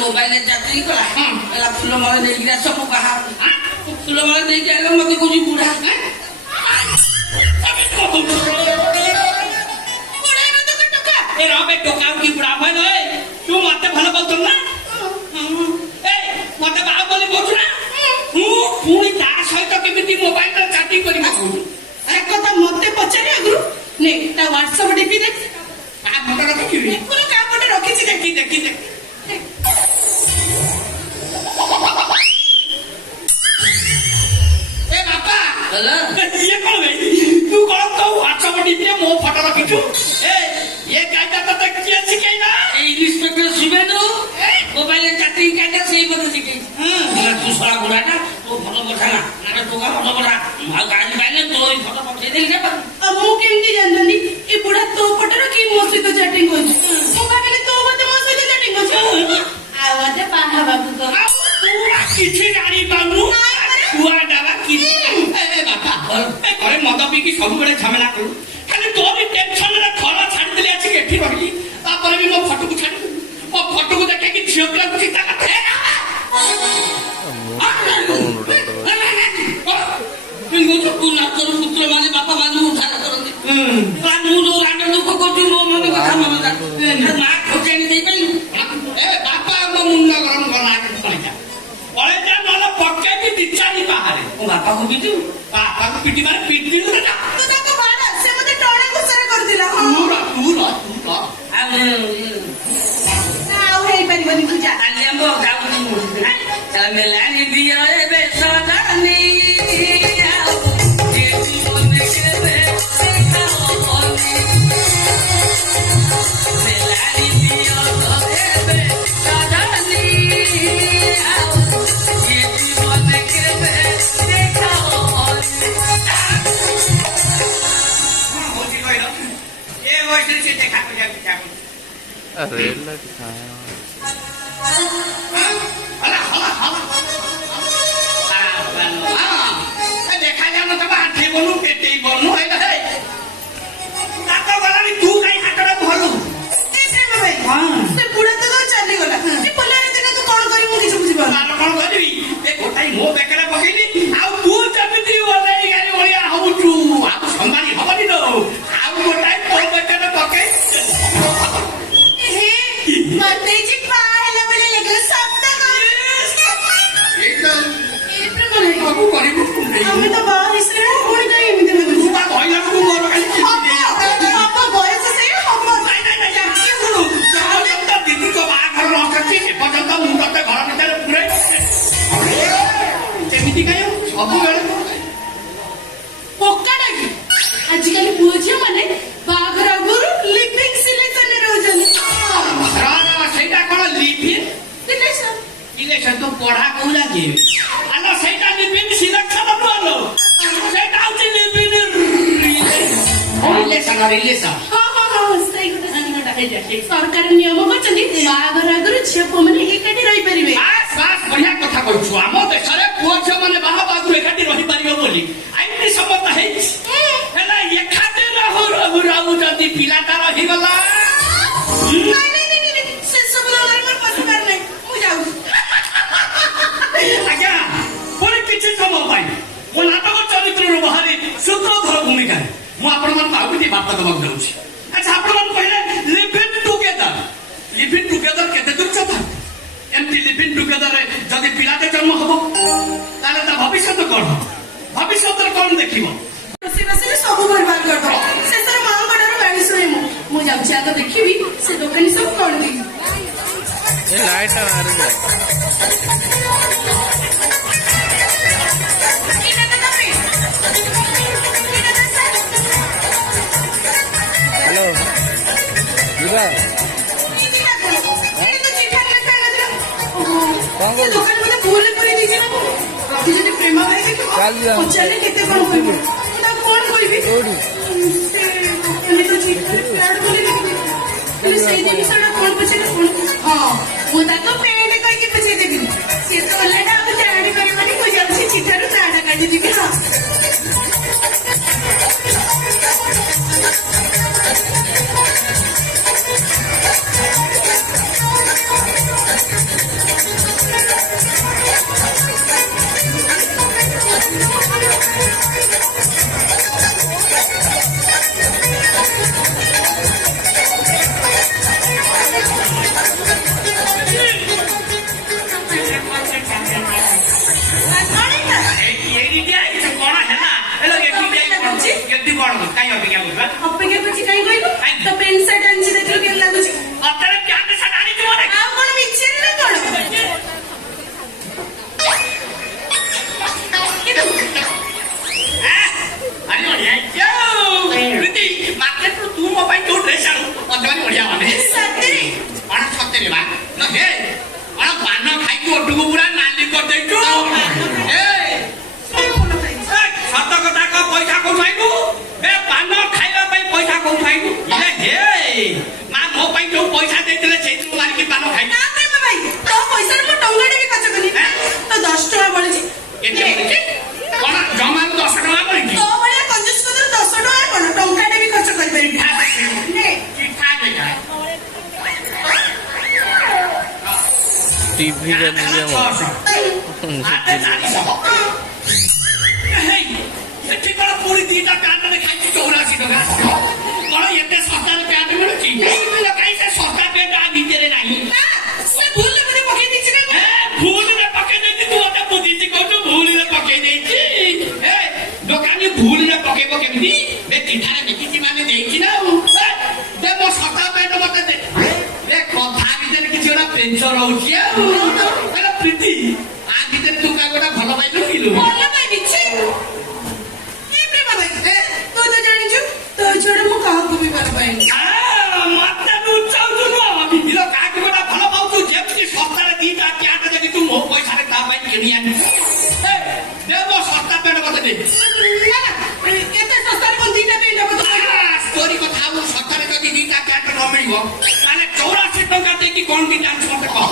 Mobile चाकरी कला फूल माला देगी सब कहा फूल माला देगी आलो मत कुछ बुढ़ा ए राबे टोका की बुढ़ा भाई नय तू मते भलो बोल ना ए मते बा बोली बोल ना पुणी ता सहित केमिति मोबाइल रे चैटिंग करी मखु एक कथा मते पछारे अगरु ने ता व्हाट्सएप डीपी देख का फोटो रखी कोन का फोटो रखी छी देखी देखी देख ए बापा हेलो ये कौन है तू कौन तो व्हाट्सएप डीपी मो फोटो रखी छु ए ये कायदा तो किया सिखाई ना ए इंस्पेक्टर सुबेदु मोबाइल चैटिंग कायदा सही बता सिखाई हां तू सारा बुढ़ा ना तो फोटो बता ना अरे तू का फोटो बता आ गाड़ी बाइले तो फोटो पठे दे के अब मु केमती जाननी ए बुढ़ा तो फोटो रखी मो से तो चैटिंग हो मोबाइल तो मते मो से चैटिंग हो आवाज पाहा बाबू को पूरा किछि गाड़ी बाबू हुआ डावा कि ए बापा ए घरे मद पी की सब बड़े झमेला करू खाली तो भी टेंशन रे खरा छाड़ देले अछि केठी रहली तापर भी मो फोटो को छाड़ मो फोटो को देखे कि झियो प्लग चिता कथे किंगो तू ना करू पुत्र माने बापा माने उठा करंती मु रो रांडर दुख कोठी मो मने कथा माने ना खोकेनी देई पाई ए बापा मो मुन्ना गरम करा के पळे जा नला पक्के की दिचानी बाहर ओ बापा को पिटू बापा को पिटी मारे पिटी न जा तू ताको बाड़ा से मते टोणे गुसरे कर दिला तू आउ हे परिबनी पूजा आलियामो गाउनी मुना तमेलानी दिया ए बेसदानी आउ ये जीवन के बे खाओनी मेलानी दिया ए बेसदानी आउ ये जीवन के बे खाओनी होती कोई ना ये वैसे से देखा तो जा अरे लगता है हला हला हला देखा जानो तब आठे बोलू पेटे बोलू है ना है ताको गला नी तू काई हाटरा भलू ए प्रेम भाई हां से बुढ़ा तो चली गला ए पल्लारे देखा तू कोन करी मु किछ बुझी पार कोन करबी ए गोटाई मो बेकरा पकेली आ तू जमिति ओलाई गाली ओलिया हबुचू आ संभाली हबनी नो आ गोटाई तो बेकरा पके हे मते जी पाहला बोले लगला शब्द को एकदम ए प्रेम भाई बाबू करिबु हमें तो बाहर इसरे कोन जाई एमिते लगु बा कहला को मोर खाली चिट्ठी दे बाबा बयस से हम नहीं नहीं जा के बोलू चाले त दीदी को बा घर रखती है पर्यंत मुंडते घर भीतर पूरे केमिति कायो सब बेले पोका डाकी आजकल पुओझे माने बाघर गुरु लिपिंग सिलेक्शन रे रहजन राणा सेटा कोन लिपिंग सिलेक्शन तो पढ़ा को लागे आलो सेटा लिपिंग सिलेक्शन बोलो सेटा आउची लिपिंग रिलेशन हां सही गुटा सही गुटा हे जाके सरकार नियम करछनी बाघर गुरु छेपो माने एकाठी रही परिबे बास बास बढ़िया कथा कहछु हम देश रे पुओझे माने बाहा बाघर एकाठी रही परिबे बोली आइनी समत है हेला एकाठी रहू जदी पिलाटा रही गला नहीं से सब लोग मर पसंद नहीं मु जाऊ आज्ञा पुणी किछि समय पाई मो नाटक चरित्र रो बाहरी सूत्रधर भूमिका मु आपण मन पाउती बात दबाक दउछि अच्छा आपण मन कहले लिविंग टुगेदर केते दूर चथा एमटी लिविंग टुगेदर रे जदी पिलाटे जन्म हबो ताले ता भविष्य कोन देखिबो से बसे सब ଆଜି ଆଗ ଦେଖିବି ସେ ଦୋକାନୀ ସବୁ କଣ ଦେଇଛି। ये लाइट मार दे हेलो ଯିବା ଦୋକାନ ମତେ ଭୁଲ କରି ଦେଇଛି ନା ଆଜି ଯଦି ପ୍ରେମ ଭାଇ ଦେଖିବ ପଚାରିଲେ କେତେ କଣ କହିବ ତାକୁ କଣ କହିବି ସେଇ ଜିନିଷଟା କଣ ପଚାରିଲେ କଣ ହଁ ମୁଁ ତାକୁ ପ୍ୟାଣ୍ଟ କହିକି ପଚାରି ଦେବି ସିଏ ତ ଓଲାଟା ଆଉ ଜାଣିପାରିବନି ମୁଁ ଯାଉଛି ଚିଠାରୁ ଚାଟା କାଟିଯିବି ହଁ ଅପେକ୍ଷା କରୁଛି କାହିଁ କହିଲୁ ତ ପ୍ୟାଣ୍ଟ ସାର୍ଟ ଆଣିଛି ଦେଖିଲୁ କେମିତି ଲାଗୁଛି ଆଉ କଣ ମିଛରେ ନା କଣ ମାର୍କେଟରୁ ତୁ ମୋ ପାଇଁ ଯୋଉ ଡ୍ରେସ୍ ଆଣୁ ଅଧବାନି ବଢିଆ ମାନେ ସତରେ କଣ ସତରେ ବା ହେ କଣ ପାନ ଖାଇକି ଓଠୁକୁ ପୁରା ନାଲି କରିଦେଇଛୁ ସତ କଥା କହ ପଇସା କୋଉଠୁ ଆଇଲୁ ବେ ପାନ ଖାଇବା ପାଇଁ ପଇସା କୋଉଠୁ ଆଇଲୁ ହେ ମା ମୋ ପାଇଁ ଯୋଉ ପଇସା ଦେଇଥିଲେ ସେଇଥିରୁ ମାରିକି ପାନ ଖାଇଲୁ ନା ପ୍ରେମ ଭାଇ ତୋ ପଇସାରେ ମୁଁ ଟଙ୍କାଟେ ବି ଖର୍ଚ୍ଚ କଲି ତ 10 ଟଙ୍କା ବଳିଛି କେତେ ବଳିଛି କଣ ଜମାରୁ 10 ଟଙ୍କା ବଳିଛି ତୋ ଭଳିଆ କଞ୍ଜୁସ କଦର 10 ଟଙ୍କା କଣ ଟଙ୍କାଟେ ବି ଖର୍ଚ୍ଚ କରିପାରିବି टीवी का नियम ଏଠି କଣ ପୁରୀ ଦିଟା ପ୍ୟାଣ୍ଟରେ ଖାଇଛି 84 ଟଙ୍କା କଣ ଏତେ ଶସ୍ତାରେ ପ୍ୟାଣ୍ଟ ମିଳୁଛି କାହିଁ ସେ ଶସ୍ତା ପ୍ୟାଣ୍ଟ ଆ ଭିତରେ ନାହିଁ ସେ ଭୁଲରେ ବୋଧେ ପକେଇ ଦେଇଛି ନା ଭୁଲରେ ପକେଇ ଦେଇଛି ତୁ ମତେ ବୁଝିଛି କହୁଛୁ ଭୁଲରେ ପକେଇ ଦେଇଛି ଦୋକାନୀ ଭୁଲରେ ପକେଇବ କେମିତି ଚିଠାରେ ଦେଖିଛି ମାନେ ଦେଇଛି ନା ମୋ ଶସ୍ତା ପ୍ୟାଣ୍ଟ ମତେ ଦେ କଥା ଭିତରେ କିଛି ଗୋଟେ ପେଞ୍ଚ ରହୁଛି ଆଉ ପ୍ରୀତି ଆ ଭିତରେ ତୁ କାହା ଗୋଟେ ଭଲ ପାଇଲୁ କିଲୁ ଭଲ ପାଇବି ତୁ ତ ଜାଣିଛୁ ତୋ ଛଡା ମୁଁ କାହାକୁ ବି ଭଲ ପାଇନି ମତେ ଉଚ୍ଚାଉଛୁ ନୁହଁ କାହାକୁ ଗୋଟେ ଭଲ ପାଉଛୁ ଯେମିତି ଶସ୍ତାରେ ଦିଟା ପ୍ୟାଣ୍ଟ ଦେଖି ତୁ ମୋ ପଇସାରେ ତା ପାଇଁ କିଣି ଆଣିଛୁ ମୋ ଶସ୍ତା ପ୍ୟାଣ୍ଟ ମତେ ଦେ ଏତେ ଶସ୍ତାରେ କଣ ଦିଟା ପ୍ୟାଣ୍ଟ ହବ ଷ୍ଟୋରି କଥା ଆଉ ଶସ୍ତାରେ ଯଦି ଦିଟା ପ୍ୟାଣ୍ଟ ନ ମିଳିବ ତାହେଲେ 84 ଟଙ୍କା ଦେଇକି କଣ ବି ଜାଣିଛୁ ମତେ କହ